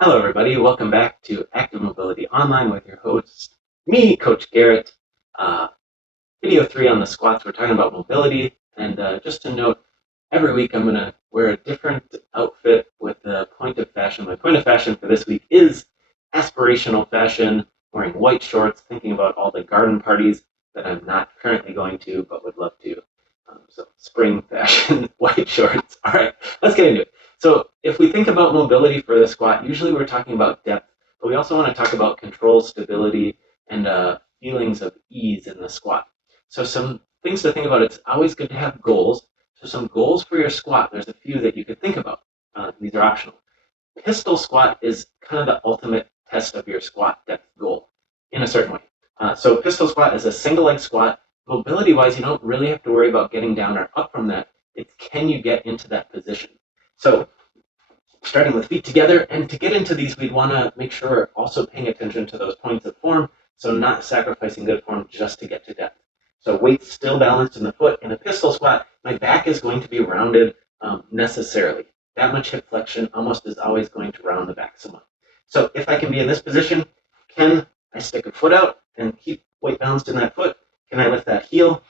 Hello, everybody. Welcome back to Active Mobility Online with your host, me, Coach Garrett. Uh, Video 3 on the squats. We're talking about mobility. And just to note, every week I'm going to wear a different outfit with a point of fashion. My point of fashion for this week is aspirational fashion, wearing white shorts, thinking about all the garden parties that I'm not currently going to, but would love to. So spring fashion, white shorts. All right, let's get into it. So if we think about mobility for the squat, usually we're talking about depth, but we also want to talk about control, stability, and feelings of ease in the squat. So some things to think about, it's always good to have goals. So some goals for your squat, there's a few that you could think about. These are optional. Pistol squat is kind of the ultimate test of your squat depth goal in a certain way. So pistol squat is a single leg squat. Mobility wise, you don't really have to worry about getting down or up from that. It's can you get into that position? So starting with feet together, and to get into these, we'd want to make sure we're also paying attention to those points of form, so not sacrificing good form just to get to depth. So weight still balanced in the foot. In a pistol squat, my back is going to be rounded necessarily. That much hip flexion almost is always going to round the back somewhat. So if I can be in this position, can I stick a foot out and keep weight balanced in that foot? Can I lift that heel?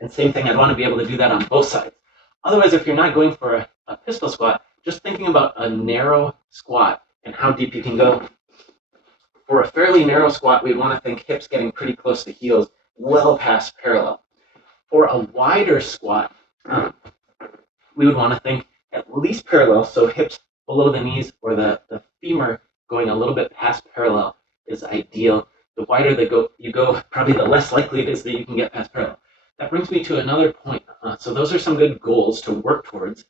And same thing, I'd want to be able to do that on both sides. Otherwise, if you're not going for a pistol squat, just thinking about a narrow squat and how deep you can go. For a fairly narrow squat, we'd want to think hips getting pretty close to heels, well past parallel. For a wider squat, we would want to think at least parallel, so hips below the knees or the femur going a little bit past parallel is ideal. The wider you go, probably the less likely it is that you can get past parallel. That brings me to another point. So those are some good goals to work towards,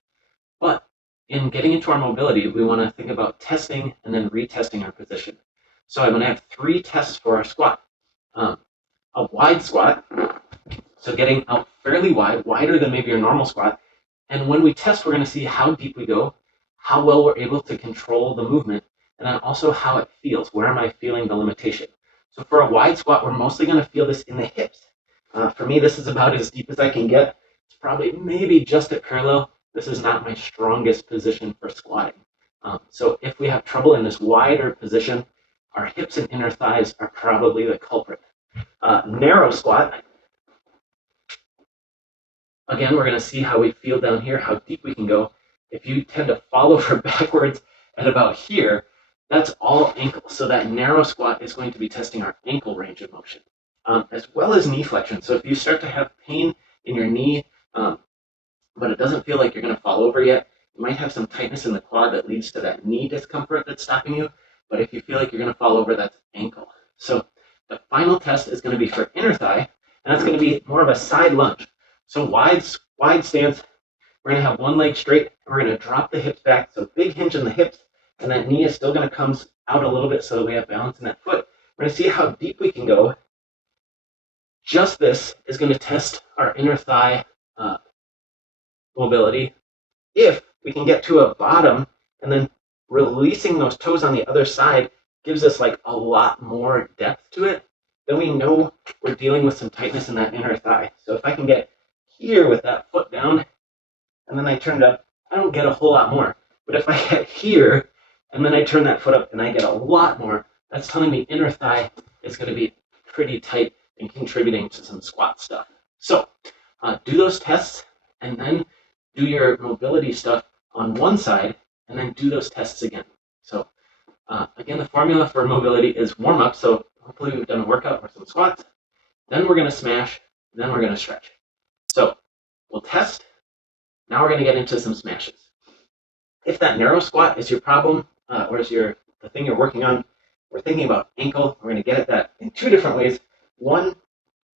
but in getting into our mobility, we want to think about testing and then retesting our position. So I'm going to have 3 tests for our squat. A wide squat, so getting out fairly wide, wider than maybe your normal squat. And when we test, we're going to see how deep we go, how well we're able to control the movement, and then also how it feels. Where am I feeling the limitation? So for a wide squat, we're mostly going to feel this in the hips. For me, this is about as deep as I can get. It's probably maybe just at parallel. This is not my strongest position for squatting. So if we have trouble in this wider position, our hips and inner thighs are probably the culprit. Narrow squat, again, we're going to see how we feel down here, how deep we can go. If you tend to fall over backwards at about here, that's all ankle. So that narrow squat is going to be testing our ankle range of motion, as well as knee flexion. So if you start to have pain in your knee, but it doesn't feel like you're going to fall over yet, you might have some tightness in the quad that leads to that knee discomfort that's stopping you. But if you feel like you're going to fall over, that's ankle. So the final test is going to be for inner thigh, and that's going to be more of a side lunge. So wide stance, we're going to have one leg straight, and we're going to drop the hips back. So big hinge in the hips, and that knee is still going to come out a little bit so that we have balance in that foot. We're going to see how deep we can go. Just this is going to test our inner thigh mobility. If we can get to a bottom and then releasing those toes on the other side gives us like a lot more depth to it, then we know we're dealing with some tightness in that inner thigh. So if I can get here with that foot down and then I turn it up, I don't get a whole lot more. But if I get here and then I turn that foot up and I get a lot more, that's telling me inner thigh is going to be pretty tight and contributing to some squat stuff. So do those tests and then do your mobility stuff on one side and then do those tests again. So again, the formula for mobility is warm up. So hopefully we've done a workout or some squats. Then we're going to smash. Then we're going to stretch. So we'll test. Now we're going to get into some smashes. If that narrow squat is your problem or is the thing you're working on, we're thinking about ankle. We're going to get at that in 2 different ways. One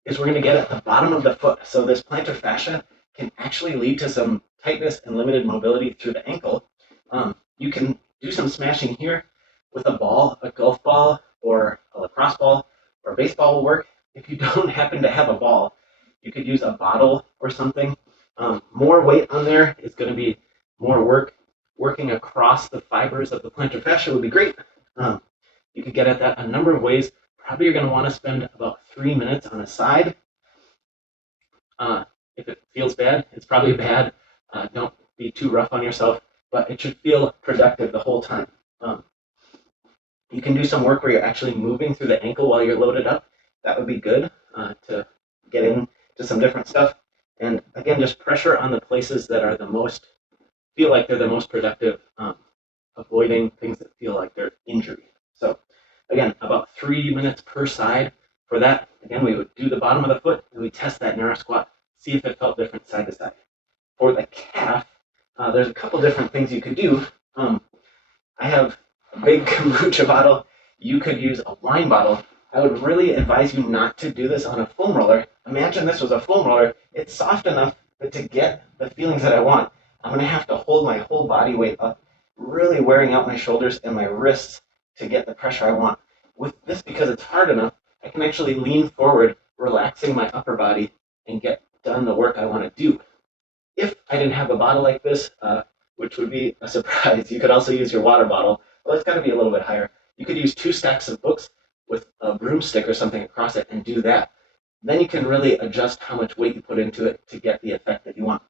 is we're going to get at the bottom of the foot. So this plantar fascia can actually lead to some tightness and limited mobility through the ankle. You can do some smashing here with a ball, a golf ball, or a lacrosse ball, or a baseball will work. If you don't happen to have a ball, you could use a bottle or something. More weight on there is going to be more work. Working across the fibers of the plantar fascia would be great. You could get at that a number of ways. Probably you're going to want to spend about 3 minutes on a side. If it feels bad, it's probably bad. Don't be too rough on yourself, but it should feel productive the whole time. You can do some work where you're actually moving through the ankle while you're loaded up. That would be good to get into some different stuff. And again, just pressure on the places that are feel like they're the most productive, avoiding things that feel like they're injury. So again, about 3 minutes per side for that. Again, we would do the bottom of the foot and we test that narrow squat, see if it felt different side to side. For the calf, there's a couple different things you could do. I have a big kombucha bottle. You could use a wine bottle. I would really advise you not to do this on a foam roller. Imagine this was a foam roller. It's soft enough, but to get the feelings that I want, I'm going to have to hold my whole body weight up, really wearing out my shoulders and my wrists to get the pressure I want. With this, because it's hard enough, I can actually lean forward, relaxing my upper body, and get done the work I want to do. If I didn't have a bottle like this, which would be a surprise, you could also use your water bottle. Well, it's got to be a little bit higher. You could use 2 stacks of books with a broomstick or something across it and do that. Then you can really adjust how much weight you put into it to get the effect that you want.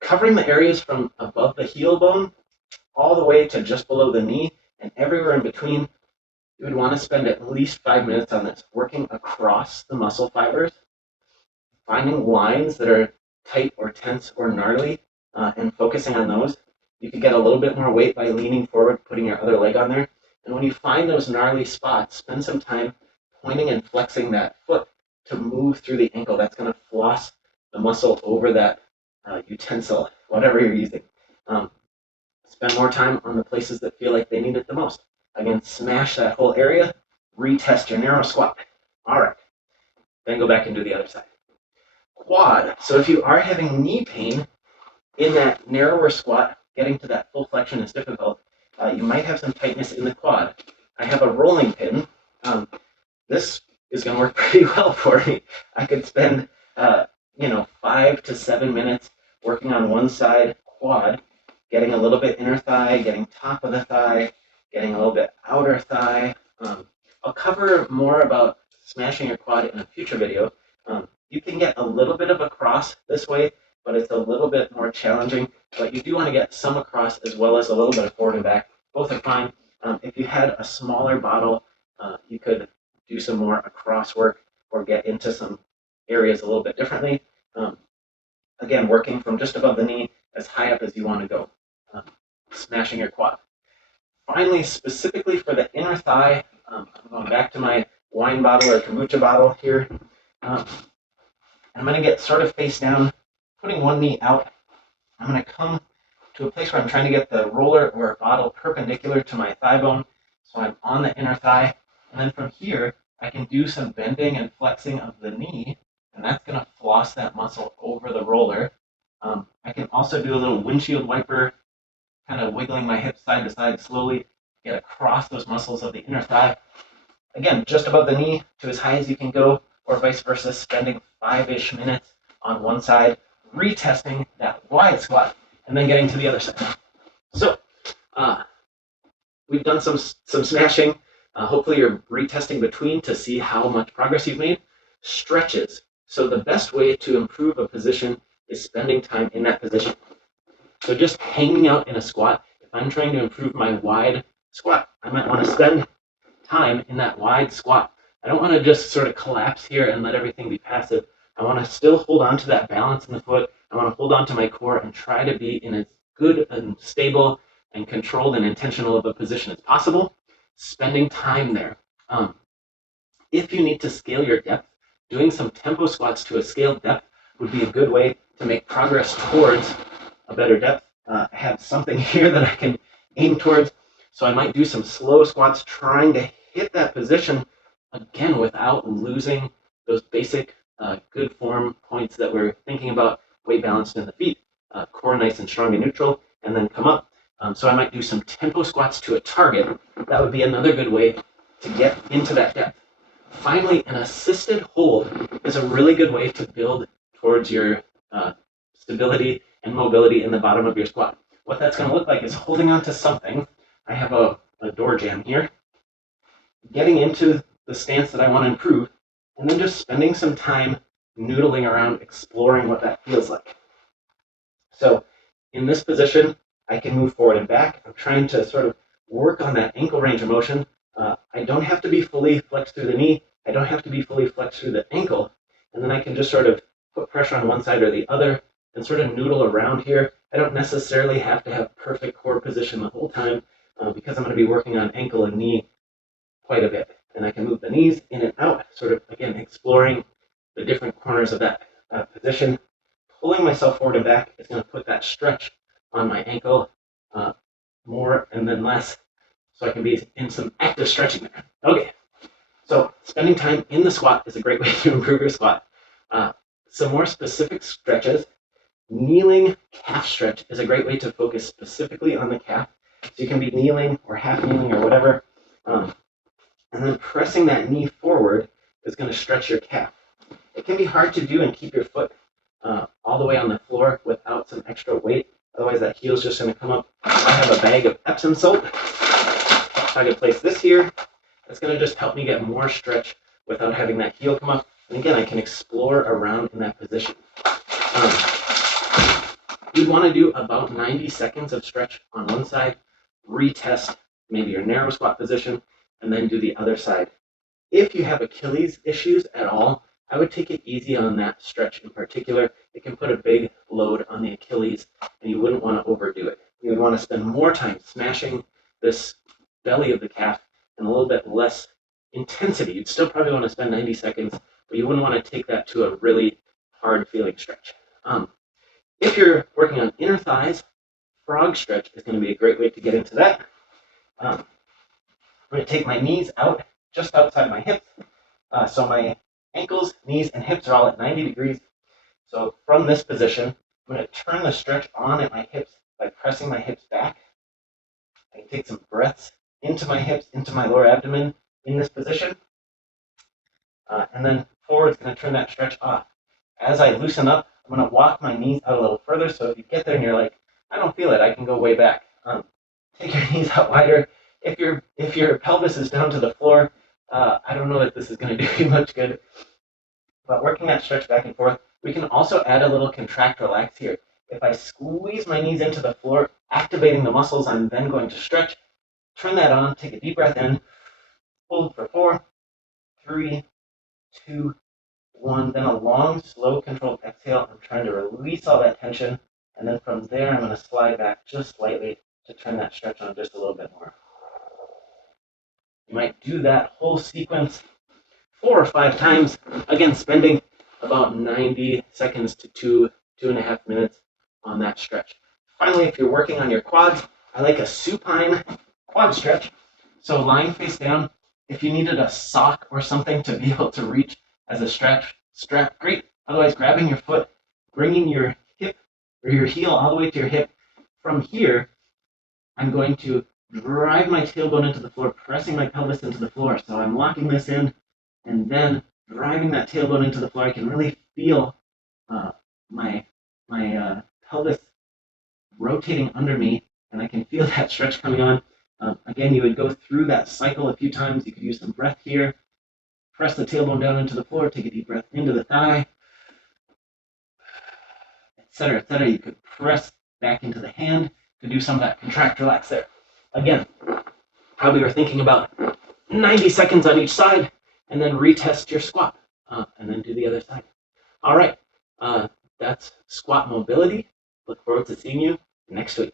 Covering the areas from above the heel bone all the way to just below the knee and everywhere in between, you would want to spend at least 5 minutes on this, working across the muscle fibers, finding lines that are tight or tense or gnarly, and focusing on those. You could get a little bit more weight by leaning forward, putting your other leg on there. And when you find those gnarly spots, spend some time pointing and flexing that foot to move through the ankle. That's going to floss the muscle over that utensil, whatever you're using. Spend more time on the places that feel like they need it the most. Again, smash that whole area, retest your narrow squat. All right, then go back and do the other side. Quad. So if you are having knee pain in that narrower squat, getting to that full flexion is difficult. You might have some tightness in the quad. I have a rolling pin. This is going to work pretty well for me. I could spend 5 to 7 minutes working on one side quad, getting a little bit inner thigh, getting top of the thigh, getting a little bit outer thigh. I'll cover more about smashing your quad in a future video. You can get a little bit of a cross this way, but it's a little bit more challenging. But you do want to get some across as well as a little bit of forward and back. Both are fine. If you had a smaller bottle, you could do some more across work or get into some areas a little bit differently. Again, working from just above the knee as high up as you want to go. Smashing your quad. Finally, specifically for the inner thigh, I'm going back to my wine bottle or kombucha bottle here. I'm going to get sort of face down, putting one knee out. I'm going to come to a place where I'm trying to get the roller or bottle perpendicular to my thigh bone. So I'm on the inner thigh. And then from here, I can do some bending and flexing of the knee. And that's going to floss that muscle over the roller. I can also do a little windshield wiper, kind of wiggling my hips side to side slowly, get across those muscles of the inner thigh. Again, just above the knee to as high as you can go, or vice versa, spending 5-ish minutes on one side, retesting that wide squat, and then getting to the other side. So, we've done some smashing. Hopefully you're retesting between to see how much progress you've made. Stretches. So the best way to improve a position is spending time in that position. So just hanging out in a squat, if I'm trying to improve my wide squat, I might want to spend time in that wide squat. I don't want to just sort of collapse here and let everything be passive. I want to still hold on to that balance in the foot. I want to hold on to my core and try to be in as good and stable and controlled and intentional of a position as possible. Spending time there. If you need to scale your depth, doing some tempo squats to a scaled depth would be a good way to make progress towards a better depth. I have something here that I can aim towards. So I might do some slow squats trying to hit that position, again, without losing those basic good form points that we're thinking about, weight balanced in the feet, core nice and strong and neutral, and then come up. So I might do some tempo squats to a target. That would be another good way to get into that depth. Finally, an assisted hold is a really good way to build towards your stability and mobility in the bottom of your squat. What that's going to look like is holding on to something. I have a door jamb here. Getting into the stance that I want to improve, and then just spending some time noodling around, exploring what that feels like. So in this position, I can move forward and back. I'm trying to sort of work on that ankle range of motion. I don't have to be fully flexed through the knee. I don't have to be fully flexed through the ankle. And then I can just sort of put pressure on one side or the other and sort of noodle around here. I don't necessarily have to have perfect core position the whole time because I'm going to be working on ankle and knee quite a bit. And I can move the knees in and out, sort of, again, exploring the different corners of that position. Pulling myself forward and back is going to put that stretch on my ankle more and then less, so I can be in some active stretching there. Okay, so spending time in the squat is a great way to improve your squat. Some more specific stretches. Kneeling calf stretch is a great way to focus specifically on the calf. So you can be kneeling or half kneeling or whatever. And then pressing that knee forward is going to stretch your calf. It can be hard to do and keep your foot all the way on the floor without some extra weight. Otherwise, that heel is just going to come up. I have a bag of Epsom salt. So I can place this here. It's going to just help me get more stretch without having that heel come up. And again, I can explore around in that position. You'd want to do about 90 seconds of stretch on one side, retest maybe your narrow squat position, and then do the other side. If you have Achilles issues at all, I would take it easy on that stretch in particular. It can put a big load on the Achilles, and you wouldn't want to overdo it. You would want to spend more time smashing this belly of the calf and a little bit less intensity. You'd still probably want to spend 90 seconds, but you wouldn't want to take that to a really hard feeling stretch. If you're working on inner thighs, frog stretch is going to be a great way to get into that. I'm going to take my knees out just outside my hips. So my ankles, knees, and hips are all at 90 degrees. So from this position, I'm going to turn the stretch on at my hips by pressing my hips back. I can take some breaths into my hips, into my lower abdomen in this position. And then forward is going to turn that stretch off. As I loosen up, I'm going to walk my knees out a little further. So if you get there and you're like, I don't feel it, I can go way back. Take your knees out wider. If your pelvis is down to the floor, I don't know that this is going to do you much good. But working that stretch back and forth, we can also add a little contract relax here. If I squeeze my knees into the floor, activating the muscles I'm then going to stretch, turn that on, take a deep breath in, hold for 4, 3, 2, 1, then a long, slow, controlled exhale. I'm trying to release all that tension, and then from there, I'm going to slide back just slightly to turn that stretch on just a little bit more. You might do that whole sequence 4 or 5 times, again, spending about 90 seconds to 2.5 minutes on that stretch. Finally, if you're working on your quads, I like a supine quad stretch. So lying face down, if you needed a sock or something to be able to reach as a strap, great. Otherwise, grabbing your foot, bringing your hip or your heel all the way to your hip. From here, I'm going to drive my tailbone into the floor, pressing my pelvis into the floor. So I'm locking this in and then driving that tailbone into the floor. I can really feel my pelvis rotating under me, and I can feel that stretch coming on. Again, you would go through that cycle a few times. You could use some breath here. Press the tailbone down into the floor, take a deep breath into the thigh, etc., etc. You could press back into the hand to do some of that contract relax there. Again, probably you're thinking about 90 seconds on each side, and then retest your squat, and then do the other side. All right, that's squat mobility. Look forward to seeing you next week.